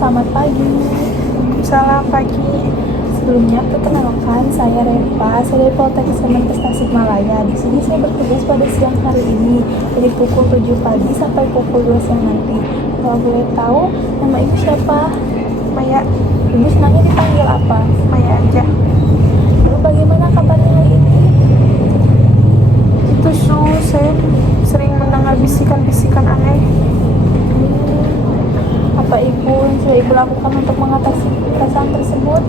selamat pagi. Salam pagi. Sebelumnya, perkenalkan, saya Reva, saya dari Poltekkes Kemenkes Tasikmalaya. Di sini saya bertugas pada siang hari ini, dari pukul 7 pagi sampai pukul 2 siang nanti. Kalau boleh tahu, nama ibu siapa? Maya. Ibu senangnya dipanggil apa? Maya aja. Lalu bagaimana kabarnya hari ini? Itu saya sering mendengar bisikan-bisikan aneh. Apa ibu yang sudah ibu lakukan untuk mengatasi perasaan tersebut?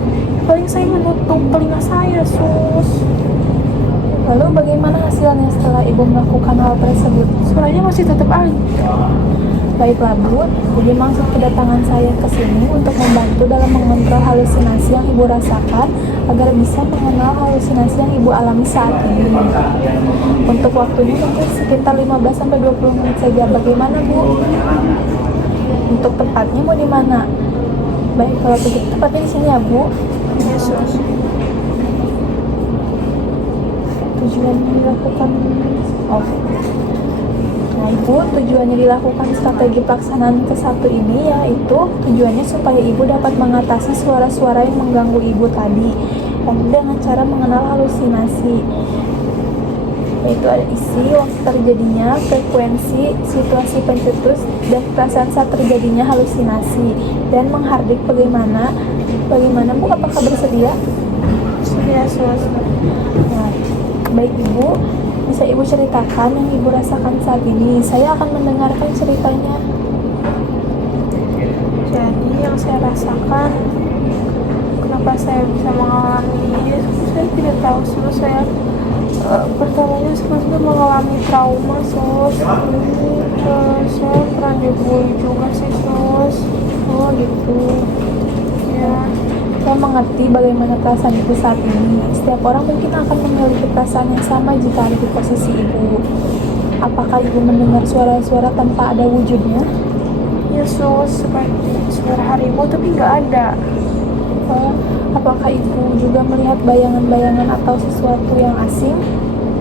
Paling saya menutup telinga saya, Lalu bagaimana hasilnya setelah ibu melakukan hal tersebut? Suaranya masih tetap aja. Baiklah Bu, jadi maksud kedatangan saya ke sini untuk membantu dalam mengontrol halusinasi yang ibu rasakan agar bisa mengenal halusinasi yang ibu alami saat ini. Untuk waktunya mungkin sekitar 15-20 menit saja. Bagaimana Bu? Untuk tempatnya mau di mana? Baik, kalau begitu tempatnya di sini ya Bu. Yesus. Tujuannya dilakukan Nah Ibu, tujuannya dilakukan strategi pelaksanaan ke-1 ini yaitu tujuannya supaya Ibu dapat mengatasi suara-suara yang mengganggu Ibu tadi, dan dengan cara mengenal halusinasi, yaitu ada isi, waktu terjadinya, frekuensi, situasi pencetus, dan perasaan saat terjadinya halusinasi, dan menghardik bagaimana Bu, apakah bersedia? Sudah selesai. Nah, baik Ibu, bisa Ibu ceritakan yang Ibu rasakan saat ini? Saya akan mendengarkan ceritanya. Jadi yang saya rasakan, kenapa saya bisa mengalami ini, saya tidak tahu. Saya pertamanya sebenarnya mengalami trauma, saya pernah dibully juga sih, Oh gitu. ya. Saya mengerti bagaimana perasaan Ibu saat ini. Setiap orang mungkin akan memiliki perasaan yang sama jika ada di posisi Ibu. Apakah Ibu mendengar suara-suara tanpa ada wujudnya? Yesus, seperti suara harimau tapi nggak ada. Apakah Ibu juga melihat bayangan-bayangan atau sesuatu yang asing?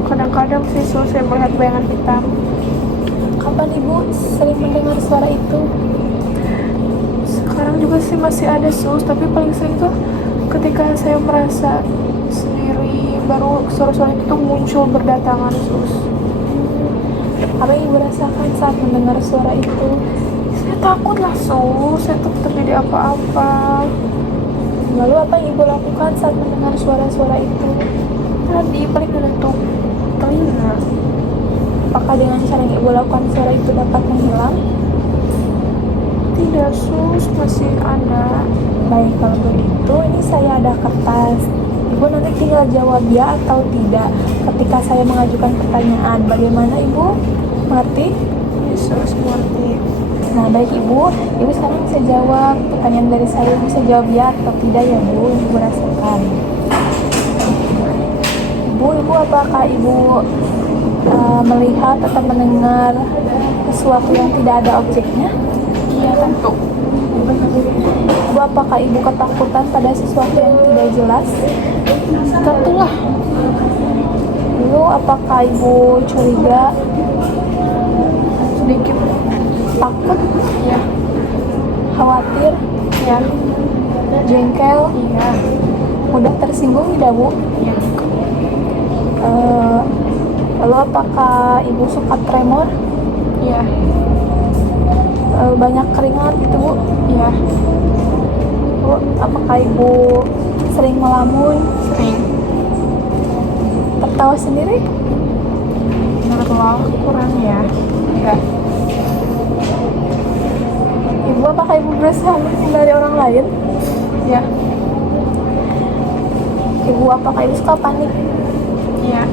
Kadang-kadang sih saya melihat bayangan hitam. Kapan Ibu sering mendengar suara itu? Sekarang juga sih masih ada tapi paling sering tuh ketika saya merasa sendiri, baru suara-suara itu tuh muncul berdatangan. Apa yang Ibu rasakan saat mendengar suara itu? Saya takut lah, saya takut terjadi apa-apa. Lalu apa yang Ibu lakukan saat mendengar suara-suara itu? Tadi paling menutup telinga. Apakah dengan cara yang Ibu lakukan suara itu dapat menghilang? Tidak, masih ada. Baik, kalau begitu ini saya ada kertas. Ibu nanti tinggal jawab ya atau tidak ketika saya mengajukan pertanyaan. Bagaimana Ibu? Mengerti? Yesus, mengerti. Nah baik Ibu sekarang bisa jawab pertanyaan dari saya. Bisa jawab ya atau tidak ya Bu, yang Ibu rasakan. Ibu apakah Ibu melihat atau mendengar sesuatu yang tidak ada objeknya? Iya, tentu. Ibu apakah Ibu ketakutan pada sesuatu yang tidak jelas? Tentulah. Lalu apakah Ibu curiga? Sedikit. Takut? Ya. Khawatir? Ya. Jengkel? Iya. Mudah tersinggung tidak Bu? Iya. Lalu apakah Ibu suka tremor? Iya. Banyak keringat gitu Bu? Iya. Bu, apakah Ibu sering melamun? Sering. Tertawa sendiri? Menurut Allah kurang ya. Enggak. Ibu apakah Ibu berusaha menghindari orang lain? Ya. Ibu apakah Ibu suka panik? Iya.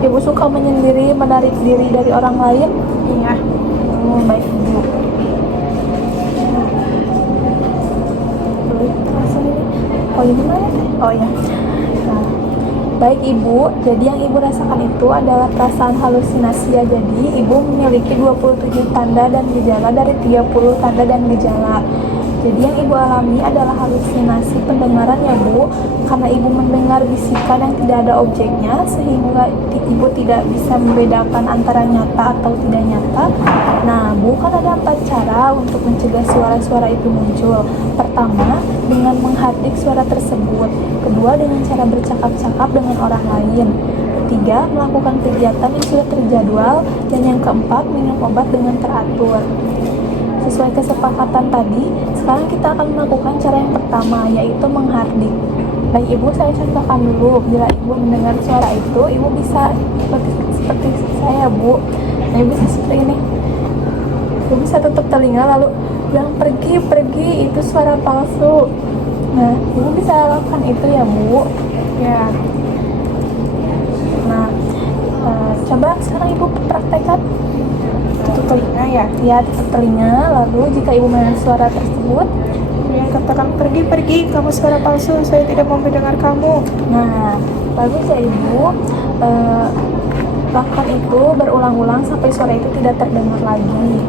Ibu suka menyendiri, menarik diri dari orang lain? Iya. Baik Ibu. Oh ini mana? Oh ya. Nah, baik Ibu, jadi yang Ibu rasakan itu adalah perasaan halusinasi ya. Jadi Ibu memiliki 27 tanda dan gejala dari 30 tanda dan gejala. Jadi yang ibu alami adalah halusinasi pendengaran ya Bu, karena ibu mendengar bisikan yang tidak ada objeknya sehingga ibu tidak bisa membedakan antara nyata atau tidak nyata. Nah Bu, kan ada 4 cara untuk mencegah suara-suara itu muncul. Pertama, dengan menghardik suara tersebut. Kedua, dengan cara bercakap-cakap dengan orang lain. Ketiga, melakukan kegiatan yang sudah terjadwal. Dan yang keempat, minum obat dengan teratur. Sesuai kesepakatan tadi, sekarang kita akan melakukan cara yang pertama, yaitu menghardik. Baik Ibu, saya contohkan dulu. Bila Ibu mendengar suara itu, Ibu bisa seperti saya Bu. Nah, Ibu bisa seperti ini. Ibu bisa tutup telinga lalu bilang pergi, itu suara palsu. Nah, Ibu bisa lakukan itu ya Bu. Ya. Nah, coba sekarang Ibu praktekkan. Tutup telinga ya. Ya, tutup telinga. Lalu jika Ibu mendengar suara tersebut, Kemudian katakan pergi, kamu suara palsu, saya tidak mau mendengar kamu. nah, bagus ya Ibu. Lakukan itu berulang-ulang sampai suara itu tidak terdengar lagi.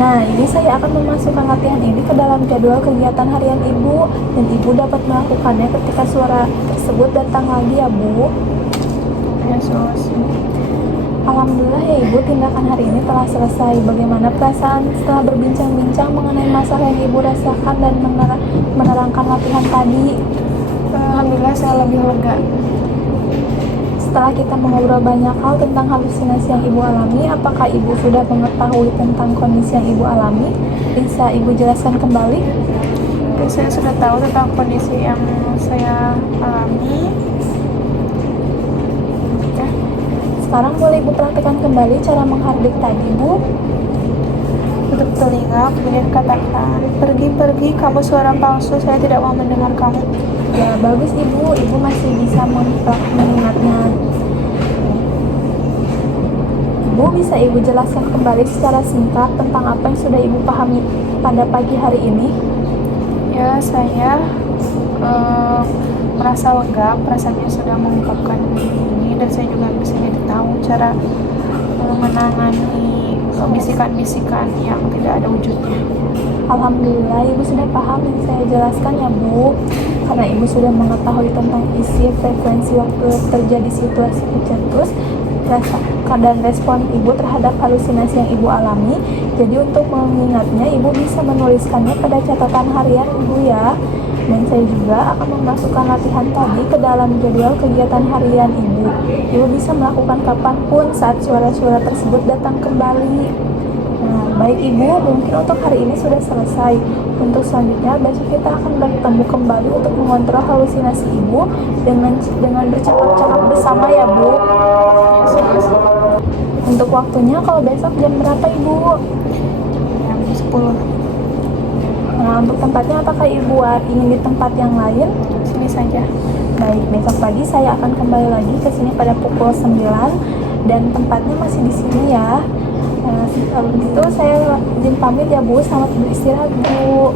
Nah, ini saya akan memasukkan latihan ini ke dalam jadwal kegiatan harian Ibu, dan Ibu dapat melakukannya ketika suara tersebut datang lagi ya Bu. Yesus. Alhamdulillah ya Ibu, tindakan hari ini telah selesai. Bagaimana perasaan setelah berbincang-bincang mengenai masalah yang Ibu rasakan dan menerangkan latihan tadi? Alhamdulillah saya lebih lega. Setelah kita mengobrol banyak hal tentang halusinasi yang Ibu alami, apakah Ibu sudah mengetahui tentang kondisi yang Ibu alami? Bisa Ibu jelaskan kembali? Saya sudah tahu tentang kondisi yang saya alami. Sekarang boleh Ibu praktekkan kembali cara menghardik tadi Bu. Tutup telinga, kemudian katakan pergi, kamu suara palsu, saya tidak mau mendengar kamu. Ya bagus Ibu, Ibu masih bisa mengingatnya. Ibu, bisa Ibu jelaskan kembali secara singkat tentang apa yang sudah Ibu pahami pada pagi hari ini? Ya, saya merasa lega, perasaannya sudah mengungkapkan ini, dan saya juga bisa jadi tahu cara menangani bisikan-bisikan yang tidak ada wujudnya. Alhamdulillah Ibu sudah paham yang saya jelaskan ya Bu, karena Ibu sudah mengetahui tentang isi frekuensi waktu terjadi situasi tercetus dan respon Ibu terhadap halusinasi yang Ibu alami. Jadi untuk mengingatnya, Ibu bisa menuliskannya pada catatan harian Ibu ya. Dan saya juga akan memasukkan latihan tadi ke dalam jadwal kegiatan harian Ibu. Ibu bisa melakukan kapanpun saat suara-suara tersebut datang kembali. Nah, baik Ibu, mungkin untuk hari ini sudah selesai. Untuk selanjutnya, besok kita akan bertemu kembali untuk mengontrol halusinasi Ibu dengan bercakap-cakap bersama ya Bu. Untuk waktunya, kalau besok jam berapa Ibu? Jam 10. Nah, untuk tempatnya apakah Ibu ingin di tempat yang lain? Sini saja. Baik, besok pagi saya akan kembali lagi ke sini pada pukul 9 dan tempatnya masih di sini ya. Kalau begitu saya izin pamit ya Bu, selamat beristirahat Bu.